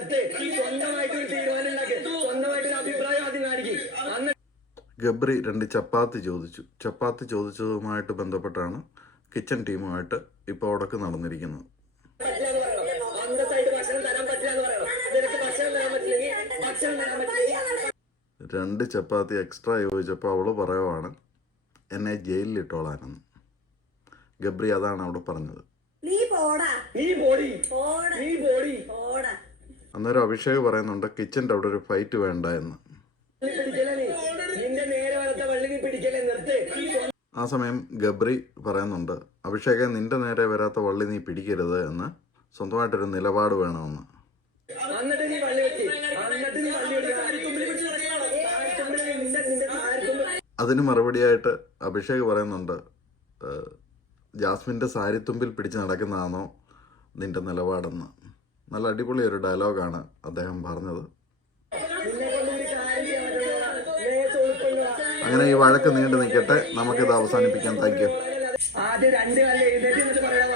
സ്വന്തമായിട്ട് ഒരു തീരുമാനം ഉണ്ടാക്കി. സ്വന്തമായിട്ട് ഒരു അഭിപ്രായം ആദ്യം കാണിക്കും. അന്ന് ഗബ്രി രണ്ട് ചപ്പാത്തി ചോദിച്ചു. ചപ്പാത്തി ചോദിച്ചതുമായിട്ട് ബന്ധപ്പെട്ടാണ് കിച്ചൺ ടീമുമായിട്ട് ഇപ്പോൾ ഉടക്ക് നടന്നിരിക്കുന്നത്. പറ്റില്ല എന്ന് ഭക്ഷണം തരാൻ പറ്റില്ല എന്ന് പറയണം. നിനക്ക് ഭക്ഷണം തരാൻ ഭക്ഷണം തരാൻ രണ്ട് ചപ്പാത്തി എക്സ്ട്രാ ചോദിച്ചപ്പോൾ അവൾ പറയുവാണ് എന്നെ ജയിലിൽ ഇട്ടോളാനെന്ന് ഗബ്രി അതാണ് അവിടെ പറഞ്ഞത്. നീ പോടാ. നീ പോടാ. നീ അന്നേരം അഭിഷേക് പറയുന്നുണ്ട് കിച്ചന്റെ അവിടെ ഒരു ഫൈറ്റ് വേണ്ട എന്ന്. ആ സമയം ഗബ്രി പറയുന്നുണ്ട് അഭിഷേകെ നിന്റെ നേരെ വരാത്ത വള്ളി നീ പിടിക്കരുത് എന്ന്. സ്വന്തമായിട്ടൊരു നിലപാട് വേണമെന്ന്. അതിന് മറുപടിയായിട്ട് അഭിഷേക് പറയുന്നുണ്ട് ജാസ്മിന്റെ ജാസ്മിന്റെ സാരിത്തുമ്പിൽ പിടിച്ച് നടക്കുന്നതാണോ നിന്റെ നിലപാടെന്ന്? നല്ല അടിപൊളി ഒരു ഡയലോഗാണ് അദ്ദേഹം പറഞ്ഞത്. അങ്ങനെ ഈ വഴക്ക് നീണ്ടു നിൽക്കട്ടെ. നമുക്കിത് അവസാനിപ്പിക്കാം. Thank you. ആദ്യം രണ്ട് പറയാൻ